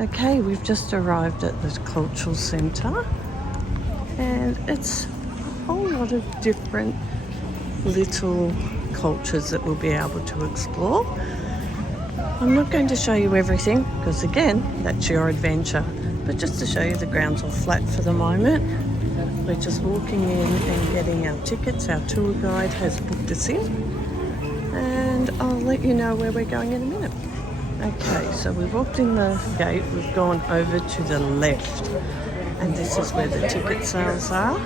Okay, we've just arrived at the Cultural Centre, and it's a whole lot of different little cultures that we'll be able to explore. I'm not going to show you everything because again, that's your adventure, but just to show you the ground's all flat for the moment. We're just walking in and getting our tickets. Our tour guide has booked us in, and I'll let you know where we're going in a minute. Okay, so we've walked in the gate, we've gone over to the left, and this is where the ticket sales are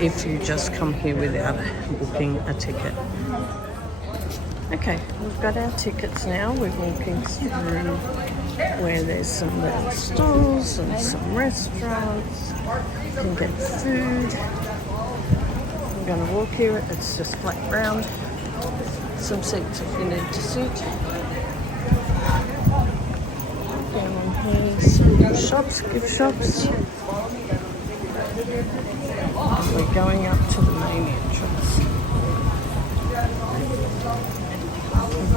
if you just come here without booking a ticket. Okay, we've got our tickets now. We're walking through where there's some little stalls and some restaurants. You can get food. We're going to walk here. It's just flat ground. Some seats if you need to sit. Down on here, some shops, gift shops. And we're going up to the main entrance.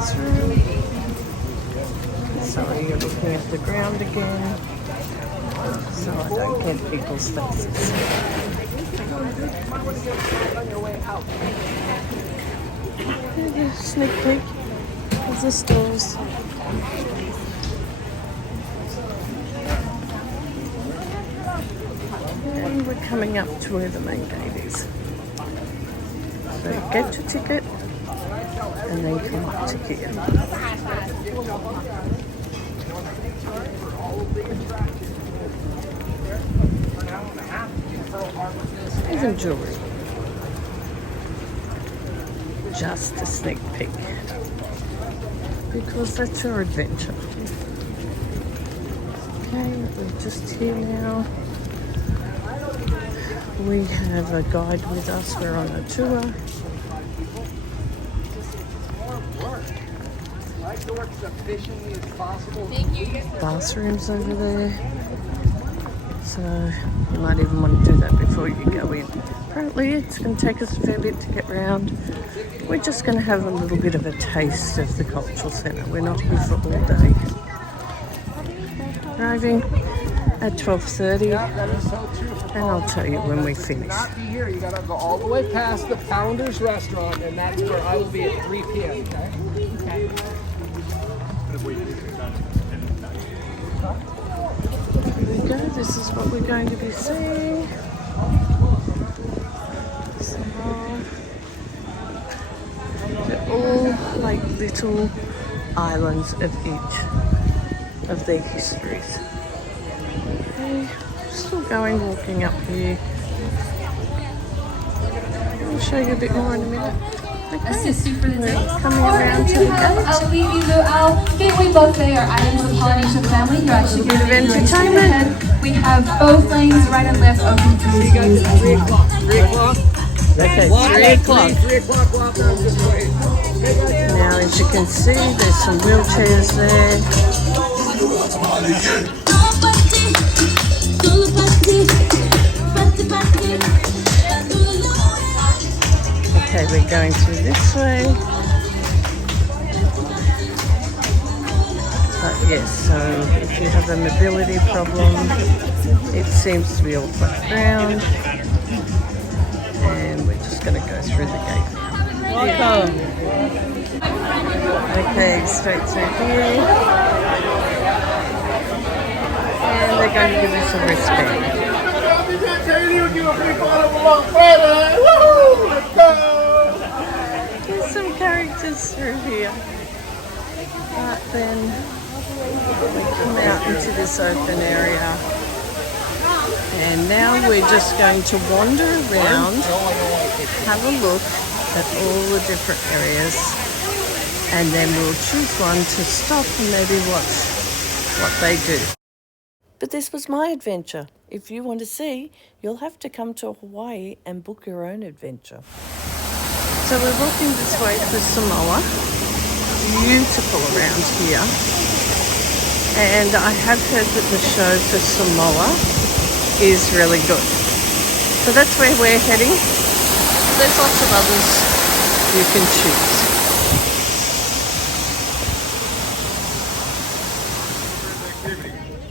Through. So you're looking at the ground again, so I don't get people's faces. Here's a sneak peek of the stores. And we're coming up to where the main gate is. So get your ticket and then come up to here. Even jewelry. Just a sneak peek. Because that's your adventure. Okay, we're just here now. We have a guide with us. We're on a tour. Bathrooms over there, so you might even want to do that before you go in. Apparently it's going to take us a fair bit to get round. We're just going to have a little bit of a taste of the Cultural Centre. We're not here for all day. Arriving at 12:30, and I'll tell you when we finish. Here, you gotta go all the way past the Founders Restaurant, and that's where I will be at 3 p.m. Okay? There we go. This is what we're going to be seeing. Samoa. They're all like little islands of each of their histories. Okay, still going, walking up here. I'll show you a bit more in a minute. Okay. Assist you for the day. Coming around to the gate. Lu'uanu Gateway Buffet are items of Polynesian family. You're actually A bit of entertainment. We have both lanes, right and left, open for You guys at 3 o'clock. 3 o'clock. Okay, 3 o'clock. 3 o'clock, we'll have to have this way. Now, as you can see, there's some wheelchairs there. Okay, we're going through this way. But yes, so if you have a mobility problem, it seems to be all flat ground. And we're just going to go through the gate. Welcome. Okay, straight through here. And they're going to give us a wristband. There's some characters through here. But then we come out into this open area. And now we're just going to wander around, have a look at all the different areas, and then we'll choose one to stop and maybe watch what they do. But this was my adventure. If you want to see, you'll have to come to Hawaii and book your own adventure. So we're walking this way to Samoa. Beautiful around here. And I have heard that the show for Samoa is really good. So that's where we're heading. There's lots of others you can choose.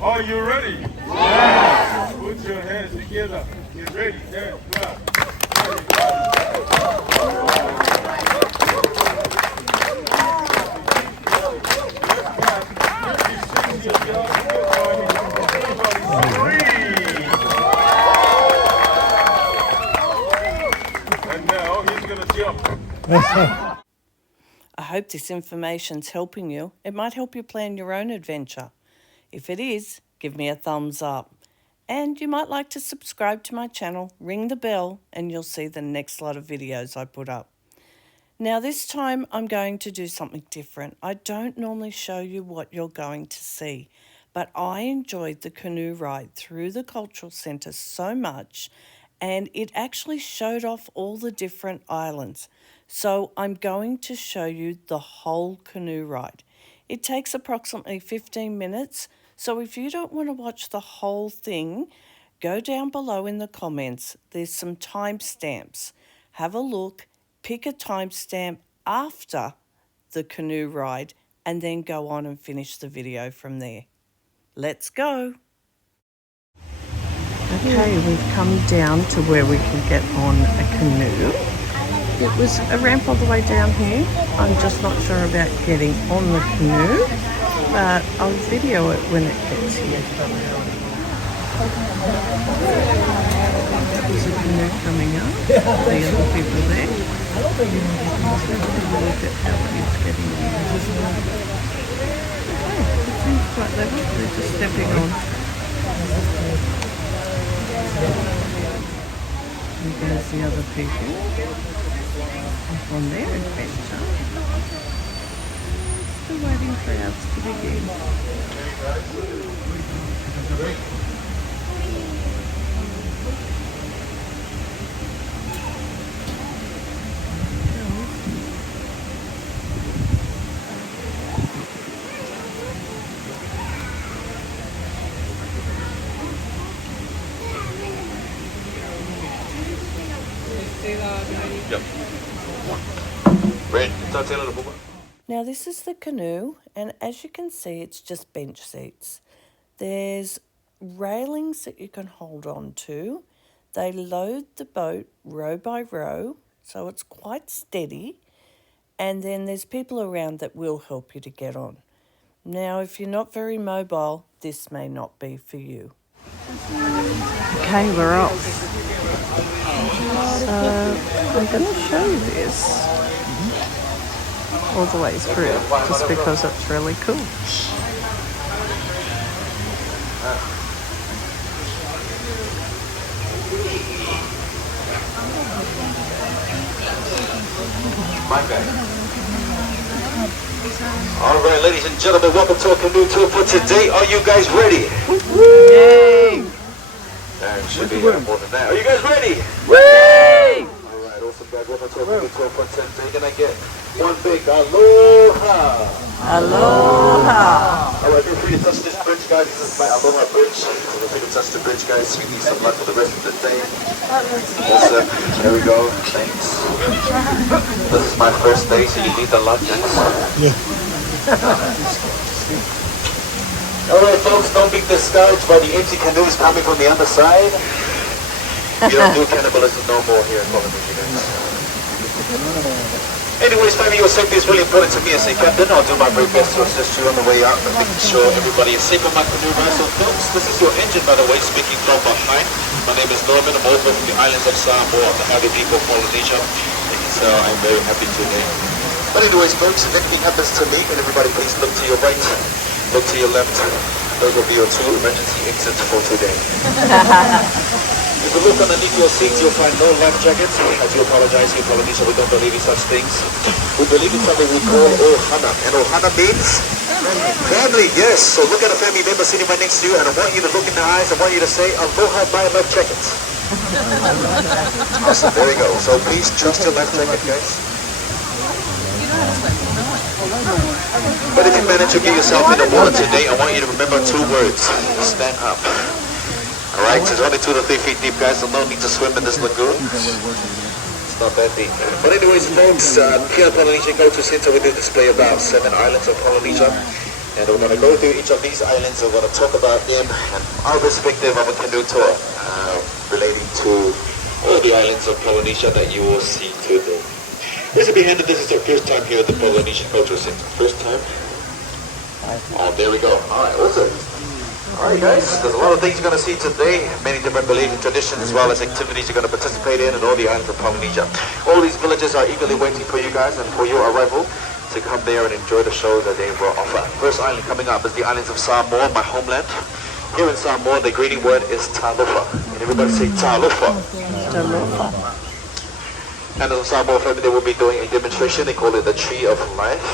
Are you ready? Yeah! Put your hands together. Get ready. Hands clap. And now he's going to jump. I hope this information's helping you. It might help you plan your own adventure. If it is, give me a thumbs up. And you might like to subscribe to my channel, ring the bell, and you'll see the next lot of videos I put up. Now this time I'm going to do something different. I don't normally show you what you're going to see, but I enjoyed the canoe ride through the Cultural Centre so much, and it actually showed off all the different islands. So I'm going to show you the whole canoe ride. It takes approximately 15 minutes, so if you don't want to watch the whole thing, go down below in the comments. There's some timestamps. Have a look, pick a timestamp after the canoe ride, and then go on and finish the video from there. Let's go. Okay, we've come down to where we can get on a canoe. It was a ramp all the way down here. I'm just not sure about getting on the canoe, but I'll video it when it gets here. There's a canoe coming up. The other people there. Look at how he's getting on. Oh, it seems quite level. They're just stepping on. And there's the other people on their adventure. Still waiting for ours to begin. Yep. Red, Now this is the canoe, and as you can see, it's just bench seats. There's railings that you can hold on to. They load the boat row by row, so it's quite steady. And then there's people around that will help you to get on. Now, if you're not very mobile, this may not be for you. Okay, we're off. So I'm going to show you this all the way through, just because it's really cool. My bad. All right, ladies and gentlemen, welcome to a canoe tour for today. Are you guys ready? Yay! There should be more than that. Are you guys ready? Yay! All right, awesome guys. Welcome to a canoe tour for today. Can I get one big aloha? Aloha! All right, feel free to touch this bridge, guys. This is my Aloha bridge. Feel free to touch the bridge, guys. You need some luck for the rest of the day. Awesome. There we go. Thanks. This is my first day, so you need the luck, guys. Yeah. Alright folks, don't be discouraged by the empty canoes coming from the other side. We don't do cannibalism no more here in Polynesia, guys. Anyways, family, your safety is really important to me as a captain. I'll do my very best to assist you on the way out and making sure everybody is safe on my canoe ride. So folks, this is your engine, by the way, speaking from behind. My name is Norman. I'm over from the islands of Samoa, the Happy people of Polynesia. So I'm very happy today. But anyways, folks, if anything happens to me, and everybody please look to your right, look to your left. Those will be your two emergency exits for today. If you look underneath your seats, you'll find no life jackets. I do apologize, in Polynesia we don't believe in such things. We believe in something we call ohana. And ohana means family, yes. So look at a family member sitting right next to you, and I want you to look in the eyes. I want you to say, aloha, my life jackets. Awesome, there we go. So please trust your life jacket, guys. But if you manage to get yourself in the water today, I want you to remember 2 words. Stand up. Alright, so it's only 2 to 3 feet deep, guys, so no need to swim in this lagoon. It's not that deep. But anyways, folks, here at Polynesian Culture Centre, we do display about 7 islands of Polynesia. And we're going to go through each of these islands. We're going to talk about them and our perspective of a canoe tour relating to all the islands of Polynesia that you will see today. Raise up your hand if this is your first time here at the Polynesian Culture Centre. First time? Oh, there we go. Alright, awesome. Alright guys, there's a lot of things you're going to see today. Many different beliefs and traditions as well as activities you're going to participate in all the islands of Polynesia. All these villages are eagerly waiting for you guys and for your arrival to come there and enjoy the shows that they will offer. First island coming up is the islands of Samoa, my homeland. Here in Samoa, the greeting word is talofa. And everybody say talofa. And as a Samoa family, they will be doing a demonstration. They call it the Tree of Life.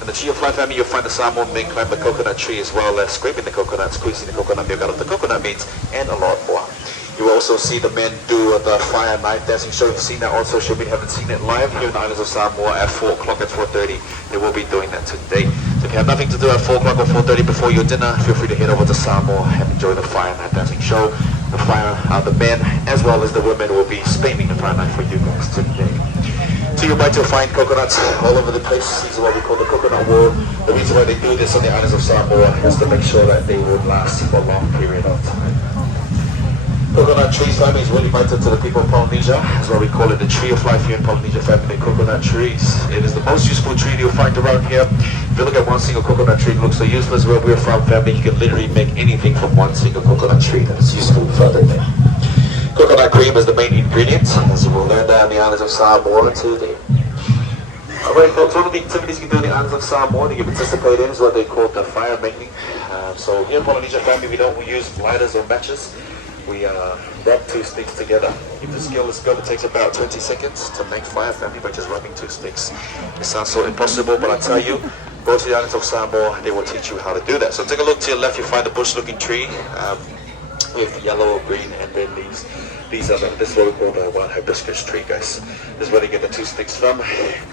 And the Tree of Life family, you'll find the Samoan men climb the coconut tree as well as scraping the coconut, squeezing the coconut milk out of the coconut beans, and a lot more. You will also see the men do the fire knife dancing show. You've seen that on social media. Haven't seen it live here in the islands of Samoa at 4 o'clock at 4:30. They will be doing that today. So if you have nothing to do at 4 o'clock or 4:30 before your dinner, feel free to head over to Samoa and enjoy the fire knife dancing show. The men as well as the women will be spinning the fire knife for you guys today. To your right, you'll find coconuts all over the place. These are what we call the coconut wall. The reason why they do this on the islands of Samoa is to make sure that they would last for a long period of time. Coconut trees family is really vital to the people of Polynesia. That's why we call it the Tree of Life here in Polynesia family, coconut trees. It is the most useful tree you'll find around here. If you look at one single coconut tree, it looks so useless. Where we're from family, you can literally make anything from one single coconut tree that's useful for other things. Coconut cream is the main ingredient, as you will learn that on the islands of Samoa today. Alright folks, one of the activities you can do on the islands of Samoa that you participate in is what they call the fire making. So here in Polynesia family, we don't use lighters or matches. We rub 2 sticks together. If the skill is good, it takes about 20 seconds to make fire family by just rubbing 2 sticks. It sounds so impossible, but I tell you, go to the islands of Samoa, they will teach you how to do that. So take a look to your left, you'll find a bush-looking tree with yellow, green, and red leaves. This is what we call the wild hibiscus tree, guys. This is where they get the 2 sticks from.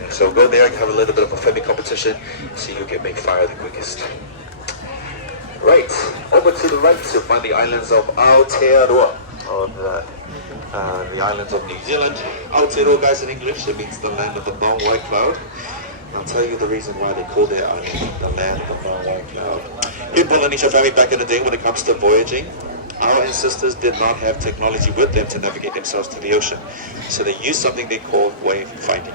So go there and have a little bit of a family competition, see who can make fire the quickest. Right, over to the right, you'll find the islands of Aotearoa, or the islands of New Zealand. Aotearoa, guys, in English, it means the land of the long white cloud. I'll tell you the reason why they call their island the land of the long white cloud. In Polynesia family, back in the day when it comes to voyaging, our ancestors did not have technology with them to navigate themselves to the ocean. So they used something they called wave finding.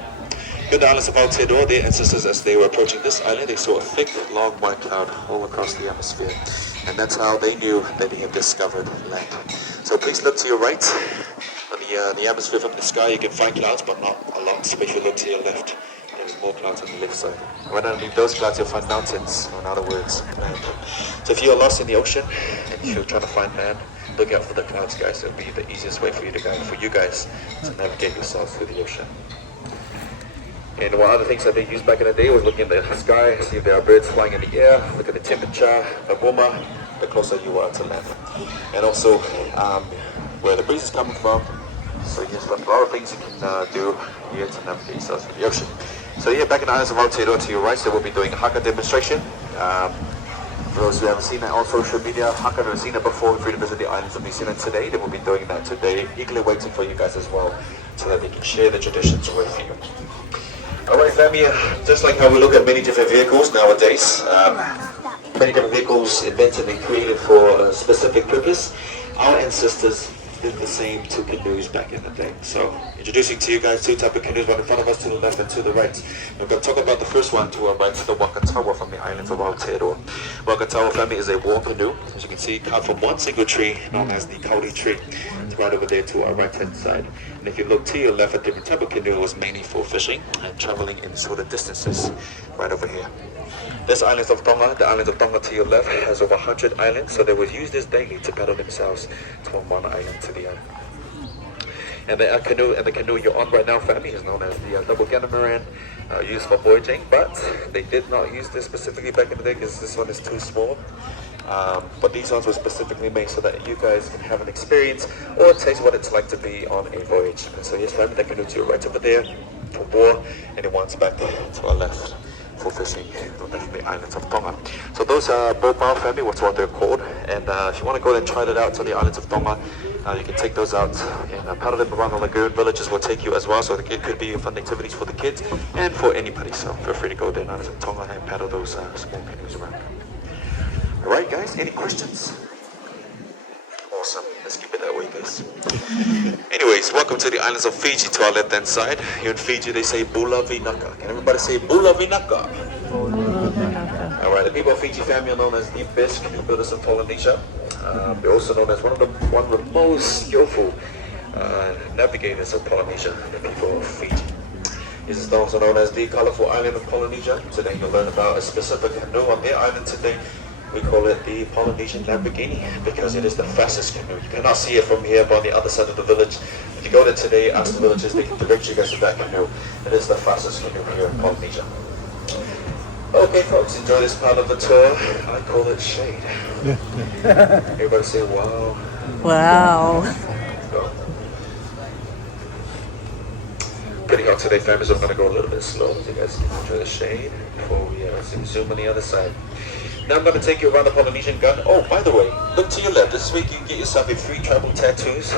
In the islands of Aotearoa, their ancestors, as they were approaching this island, they saw a thick, long white cloud all across the atmosphere. And that's how they knew that they had discovered land. So please look to your right. On the atmosphere from the sky, you can find clouds, but not a lot. But if you look to your left, there's more clouds on the left side. Right underneath those clouds, you'll find mountains, or in other words, land. So if you're lost in the ocean, and you're trying to find land, look out for the clouds, guys. It'll be the easiest way for you guys to navigate yourselves through the ocean. And one of the things that they used back in the day was looking at the sky, see if there are birds flying in the air, look at the temperature, the warmer, the closer you are to land. And also where the breeze is coming from. So yes, a lot of things you can do here to navigate yourself through the ocean. So yeah, back in the islands of Aotearoa to your right, so we'll be doing a haka demonstration. For those who haven't seen that on social media, haka have seen it before, feel free to visit the islands of New Zealand today. They will be doing that today, eagerly waiting for you guys as well, so that they can share the traditions with you. Alright family, just like how we look at many different vehicles nowadays, many different vehicles invented and created for a specific purpose, our ancestors did the same to canoes back in the day. So introducing to you guys 2 types of canoes, one in front of us to the left and to the right. We're going to talk about the first one to our right, the Wakatawa from the islands of Aotearoa. Wakatawa family is a war canoe, as you can see, carved from one single tree known as the kauri tree. It's right over there to our right hand side. And if you look to your left, a different type of canoe was mainly for fishing and traveling in shorter distances, right over here. This island of Tonga, the island of Tonga to your left, has over 100 islands, so they would use this daily to paddle themselves from one island to the other. And the canoe you're on right now, family, is known as the double catamaran, used for voyaging, but they did not use this specifically back in the day because this one is too small. But these ones were specifically made so that you guys can have an experience or taste what it's like to be on a voyage. And so yes, family, that canoe to your right over there for war, and it one's back to our left. for fishing on the islands of Tonga. So those are mobile family, what's what they're called. And if you want to go and try that out to the islands of Tonga, you can take those out and paddle them around the lagoon. Villages will take you as well, so it could be fun activities for the kids and for anybody. So feel free to go there, islands of Tonga, and paddle those small canoes around. All right, guys, any questions? Awesome. Let's keep it that way, guys. Anyways, welcome to the islands of Fiji, to our left-hand side. Here in Fiji, they say Bula Vinaka. Can everybody say Bula Vinaka? All right, the people of Fiji family are known as the best canoe builders in Polynesia. They're also known as one of the most skillful navigators of Polynesia, the people of Fiji. This is also known as the colorful island of Polynesia. Today you'll learn about a specific canoe on their island today. We call it the Polynesian Lamborghini because it is the fastest canoe. You cannot see it from here, but on the other side of the village. If you go there today, ask the villagers, they can direct you guys to that canoe. It is the fastest canoe here in Polynesia. Okay, folks, enjoy this part of the tour. I call it shade. Everybody say wow. Wow. Pretty hot today, family, so I'm going to go a little bit slow so you guys can enjoy the shade before we zoom on the other side. Now I'm going to take you around the Polynesian gun. Oh, by the way, look to your left. This week you can get yourself a free tribal tattoos.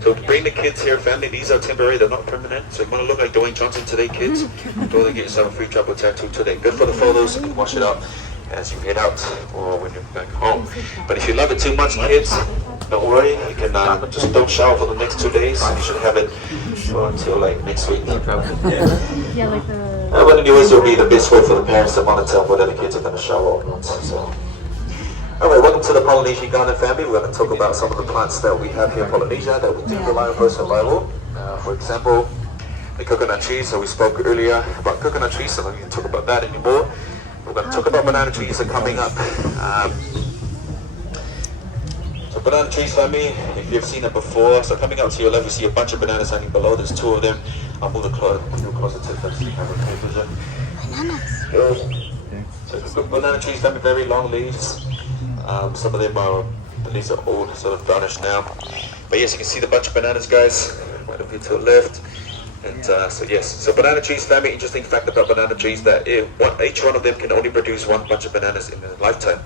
So bring the kids here, family. These are temporary, they're not permanent. So you want to look like Dwayne Johnson today, kids? Go and get yourself a free tribal tattoo today. Good for the photos. You can wash it out as you head out or when you're back home. But if you love it too much, kids, don't worry. You can just don't shower for the next 2 days. You should have it until like next week. Yeah, like the... But anyways, it'll be the best way for the parents to monitor whether the kids are going to shower or not. So. Alright, welcome to the Polynesian Garden family. We're going to talk about some of the plants that we have here in Polynesia that we do rely on for survival. For example, the coconut trees. So we spoke earlier about coconut trees, so we can talk about that anymore. We're going to talk about banana trees that are coming up. So banana trees family, if you've seen it before, so coming up to your left, you see a bunch of bananas hanging below. There's 2 of them. I'll move the closer to them so you have a clear vision. So banana trees family, very long leaves. Some of them are, the leaves are old, sort of brownish now. But yes, you can see the bunch of bananas, guys, right up here to the left. And so yes, so banana trees family, interesting fact about banana trees that each one of them can only produce 1 bunch of bananas in their lifetime.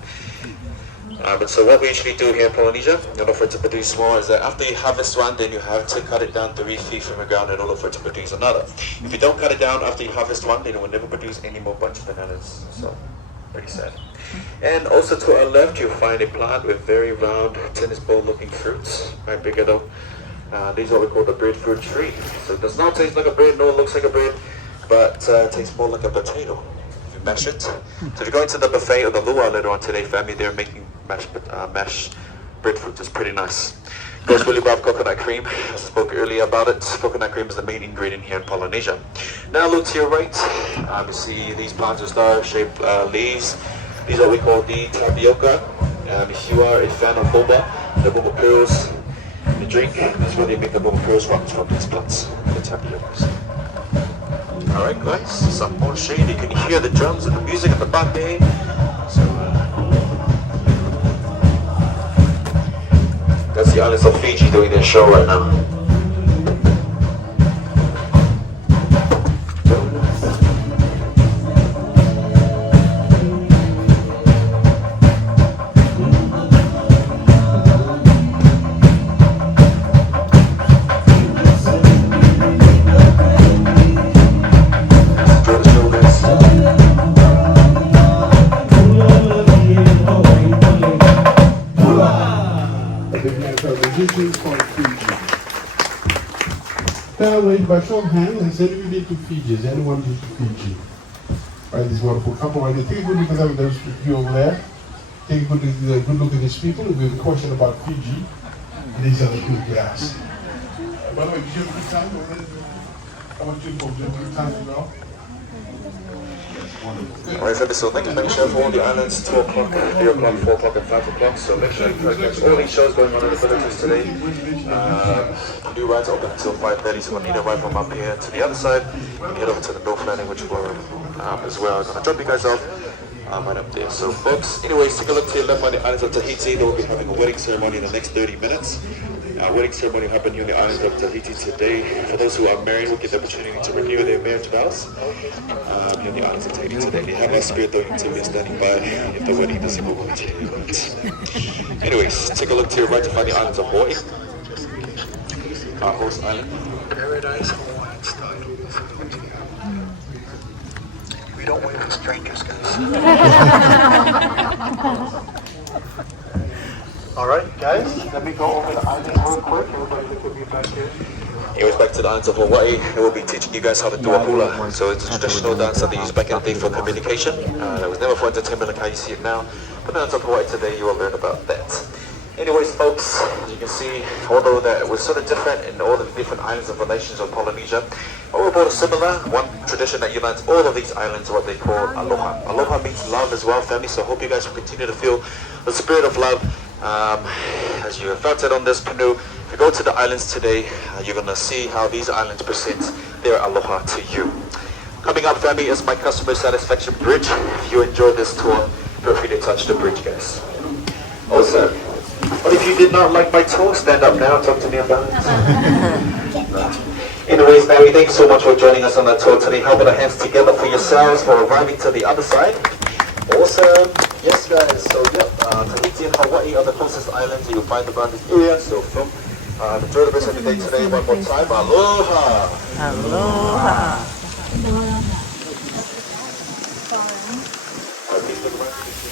And so what we usually do here in Polynesia, in order for it to produce more, is that after you harvest one, then you have to cut it down 3 feet from the ground in order for it to produce another. If you don't cut it down after you harvest one, then it will never produce any more bunch of bananas. So, pretty sad. And also to our left, you'll find a plant with very round, tennis ball looking fruits, right, bigger though. These are what we call the breadfruit tree. So it does not taste like a bread, nor looks like a bread, but it tastes more like a potato if you mash it. So if you go into the buffet or the luau later on today, family, they're making mashed breadfruit. It's pretty nice. Of course, we love coconut cream. I spoke earlier about it. Coconut cream is the main ingredient here in Polynesia. Now look to your right. You see these plants with star-shaped leaves. These are what we call the tapioca. If you are a fan of boba, the boba pearls, the drink, this is where they make the boba pearls from these plants, the tapiocas. Alright guys, some more shade. You can hear the drums and the music at the back there. So, that's the islands of Fiji doing their show right now. Family, by show of hands, has anyone been to Fiji? Has anyone been to Fiji? Right, this wonderful couple right there. Take a good look at them, those you over there. Take a good look at these people. We have a question about Fiji. These are the people we ask. By the way, did you have a good time? How about you folks? Did you have a good time as well? Alright, so thank you for making sure for all the islands, 2 o'clock, 3 o'clock, 4 o'clock, and 5 o'clock. So make sure you catch all these shows going on in the villages today. New rides open until 5:30, so we'll need a ride from up here to the other side. You can head over to the North Landing, which we're as well. I'm going to drop you guys off right up there. So folks, anyways, take a look to your left on the islands of Tahiti. They will be having a wedding ceremony in the next 30 minutes. wedding ceremony will happen here in the islands of Tahiti today. For those who are married, will get the opportunity to renew their marriage vows here in the islands of Tahiti today. They have our spirit though until we're standing by if the wedding doesn't go well today. But anyways, take a look to your right to find the islands of Hawaii, our host island. Paradise Hawaiian style. We don't wait for strangers, guys. All right, guys, let me go over the island real quick. Everybody look at me back here. Anyways, back to the islands of Hawaii, and we'll be teaching you guys how to do a hula. So it's a traditional dance that they used back in the day for communication. It was never for entertainment like how you see it now. But the islands of Hawaii today, you will learn about that. Anyways, folks, as you can see, although that it was sort of different in all the different islands of the nations of Polynesia, but we're both similar. One tradition that unites all of these islands is what they call aloha. Aloha means love as well, family, so I hope you guys will continue to feel the spirit of love as you have felt it on this canoe. If you go to the islands today, you're going to see how these islands present their aloha to you. Coming up, family, is my customer satisfaction bridge. If you enjoyed this tour, feel free to touch the bridge, guys. Also, what if you did not like my tour? Stand up now, talk to me about it. Anyways, family, thanks so much for joining us on that tour today. How about our hands together for yourselves for arriving to the other side? Awesome. Yes, guys. So, Tahiti and Hawaii are the closest islands you'll find around this area. So, enjoy the rest of the day today. One more time. Aloha. Aloha.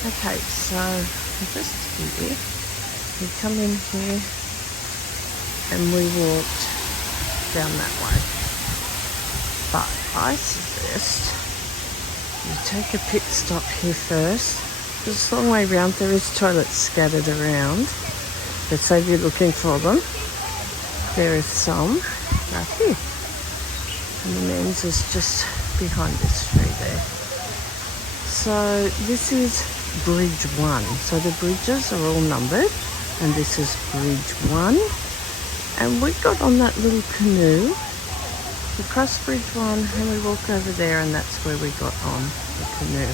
Okay, so just here, we come in here and we walked down that way. But I suggest you take a pit stop here first. There's a long way around. There is toilets scattered around, but save you looking for them. There is some right here. And the men's is just behind this tree there. So this is Bridge 1. So the bridges are all numbered, and this is Bridge 1. And we got on that little canoe. We crossed Bridge 1 and we walked over there, and that's where we got on the canoe.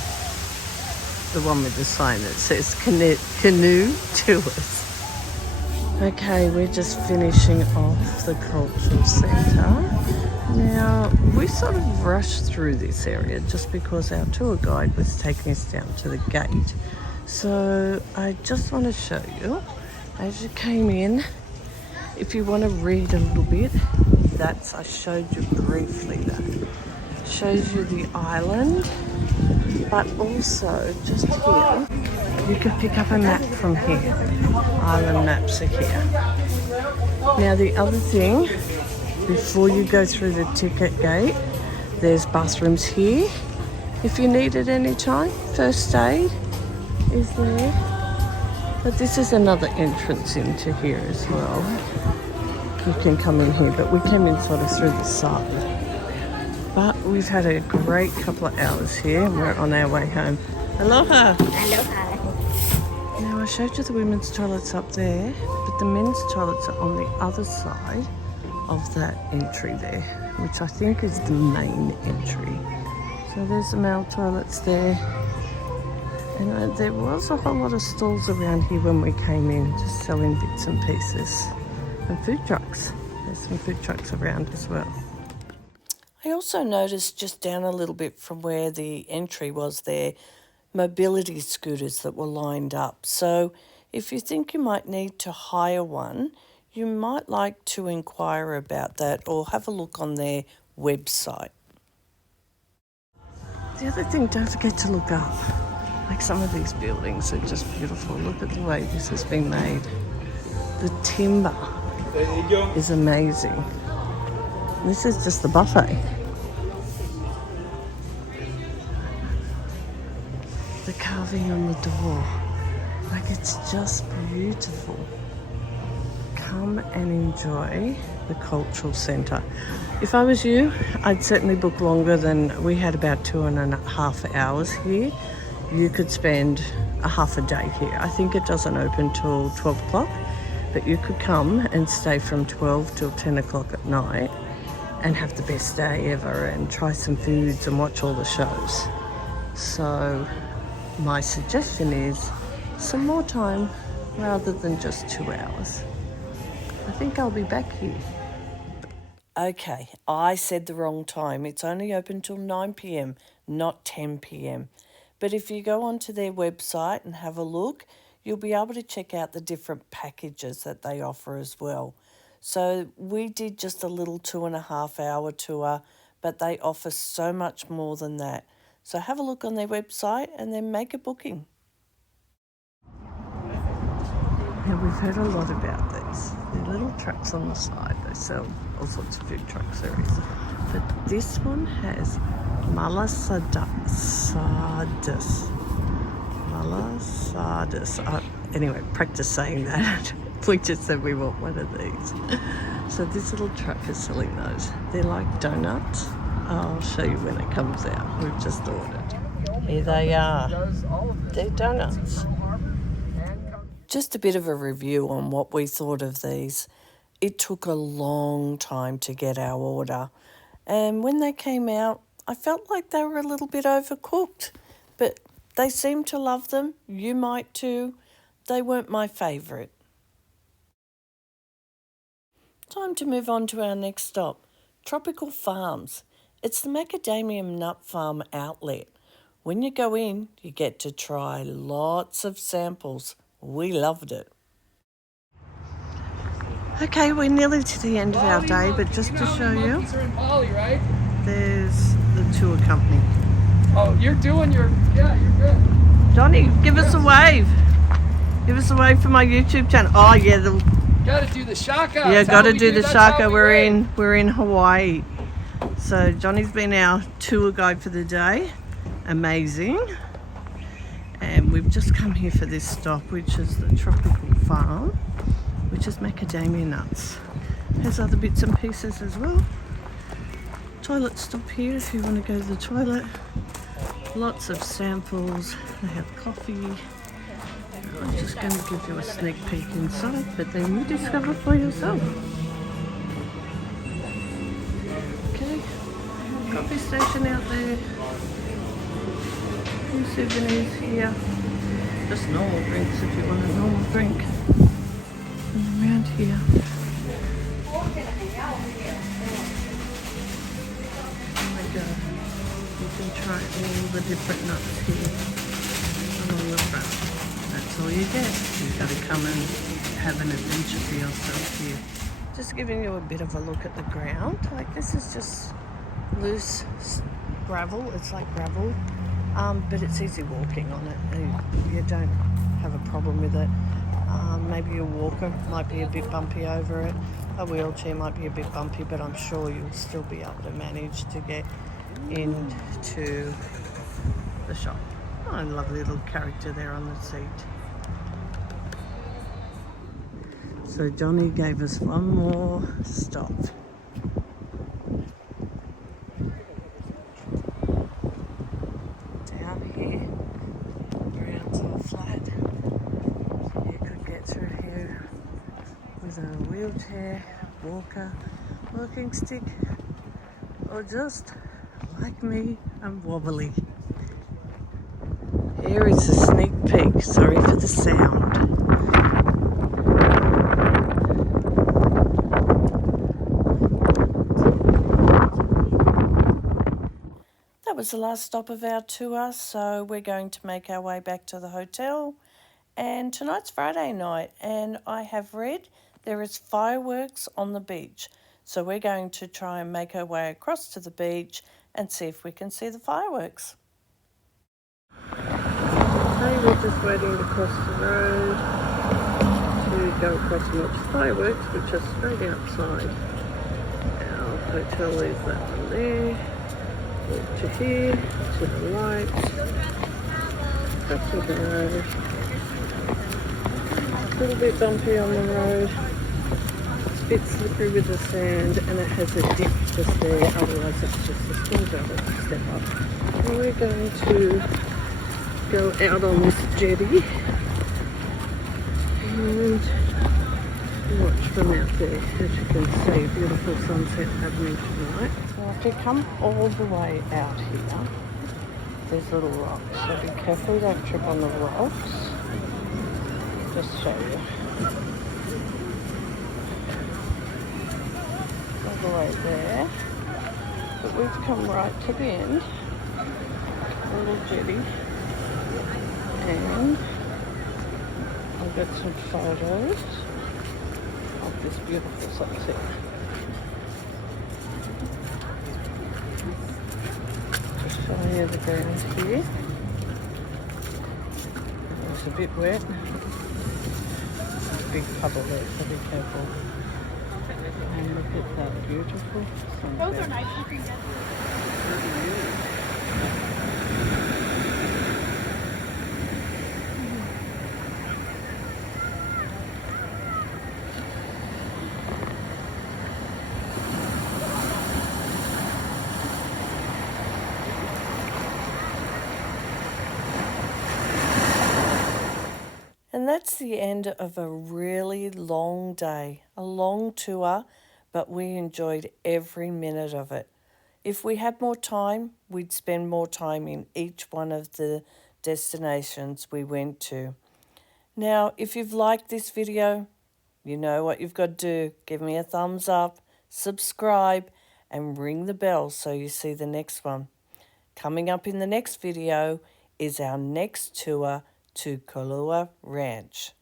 The one with the sign that says Canoe Tours. Okay, we're just finishing off the Cultural Centre. Now, we sort of rushed through this area just because our tour guide was taking us down to the gate. So I just want to show you, as you came in, if you want to read a little bit, I showed you briefly that. Shows you the island, but also just here, you can pick up a map from here. Island maps are here. Now the other thing, before you go through the ticket gate, there's bathrooms here. If you need it any time, first aid is there. But this is another entrance into here as well. You can come in here, but we came in sort of through the side. But we've had a great couple of hours here and we're on our way home. Aloha! Aloha. Now I showed you the women's toilets up there, but the men's toilets are on the other side of that entry there, which I think is the main entry. So there's the male toilets there. And there was a whole lot of stalls around here when we came in, just selling bits and pieces. And food trucks. There's some food trucks around as well. I also noticed just down a little bit from where the entry was there, mobility scooters that were lined up. So if you think you might need to hire one, you might like to inquire about that or have a look on their website. The other thing, don't forget to look up. Like some of these buildings are just beautiful. Look at the way this has been made. The timber is amazing. This is just the buffet. The carving on the door. Like, it's just beautiful. Come and enjoy the Cultural Centre. If I was you, I'd certainly book longer than we had. About 2.5 hours here. You could spend a half a day here. I think it doesn't open till 12 o'clock, but you could come and stay from 12 till 10 o'clock at night and have the best day ever and try some foods and watch all the shows. So my suggestion is some more time rather than just 2 hours. I think I'll be back here. Okay, I said the wrong time. It's only open till 9 p.m, not 10 p.m. But if you go onto their website and have a look, you'll be able to check out the different packages that they offer as well. So we did just a little 2.5 hour tour, but they offer so much more than that. So have a look on their website and then make a booking. Now we've heard a lot about these. They're little trucks on the side. They sell all sorts of food trucks there is. But this one has Malasadas. Anyway, practice saying that. We just said we want one of these. So this little truck is selling those. They're like donuts. I'll show you when it comes out. We've just ordered. Here they are. They're donuts. Just a bit of a review on what we thought of these. It took a long time to get our order. And when they came out, I felt like they were a little bit overcooked. But they seemed to love them. You might too. They weren't my favourite. Time to move on to our next stop, Tropical Farms. It's the macadamia nut farm outlet. When you go in, you get to try lots of samples. We loved it. Okay, we're nearly to the end of our day, but just to show you, in Pali, right? there's the tour company. Oh, you're doing your, yeah, you're good. Johnny, give us a wave. Give us a wave for my YouTube channel. Oh yeah, Gotta do the shaka. yeah, gotta do the shaka. We're in Hawaii. So Johnny's been our tour guide for the day. Amazing. And we've just come here for this stop, which is the Tropical Farm, which is macadamia nuts. There's other bits and pieces as well. Toilet stop here if you want to go to the toilet. Lots of samples. They have coffee. I'm just going to give you a sneak peek inside, but then you discover for yourself. Okay, coffee station out there. Few souvenirs here. Just normal drinks if you want a normal drink. And around here. Oh my god. You can try all the different nuts here along the front. That's all you get. You've got to come and have an adventure for yourself here. Just giving you a bit of a look at the ground. Like this is just loose gravel. It's like gravel. But it's easy walking on it. You don't have a problem with it. Maybe a walker might be a bit bumpy over it. A wheelchair might be a bit bumpy, but I'm sure you'll still be able to manage to get into the shop. Oh, a lovely little character there on the seat. So Johnny gave us one more stop. Down here, ground's all flat. You could get through here with a wheelchair, walker, walking stick, or just like me, I'm wobbly. Here is a sneak peek. Sorry for the sound. That was the last stop of our tour, so we're going to make our way back to the hotel. And tonight's Friday night, and I have read there is fireworks on the beach. So we're going to try and make our way across to the beach and see if we can see the fireworks. Okay, we're just waiting to cross the road to go across and watch the fireworks, which are straight outside. Our hotel is that one there. Walk to here, to the lights, across the road. A little bit bumpy on the road. It's a bit slippery with the sand, and it has a dip just there, otherwise it's just a small step up. And we're going to go out on this jetty and watch from out there. As you can see, beautiful sunset happening tonight. So if you come all the way out here, there's little rocks, so be careful you don't trip on the rocks. Just show you. the way there. But we've come right to the end, a little jetty, and I've got some photos of this beautiful sunset. Just showing you the ground here. It's a bit wet. There's a big puddle there, so be careful. And look at that beautiful sunset. Those are nice. You can get And that's the end of a really long day, a long tour, but we enjoyed every minute of it. If we had more time, we'd spend more time in each one of the destinations we went to. Now, if you've liked this video, you know what you've got to do. Give me a thumbs up, subscribe, and ring the bell so you see the next one. Coming up in the next video is our next tour to Kailua Ranch.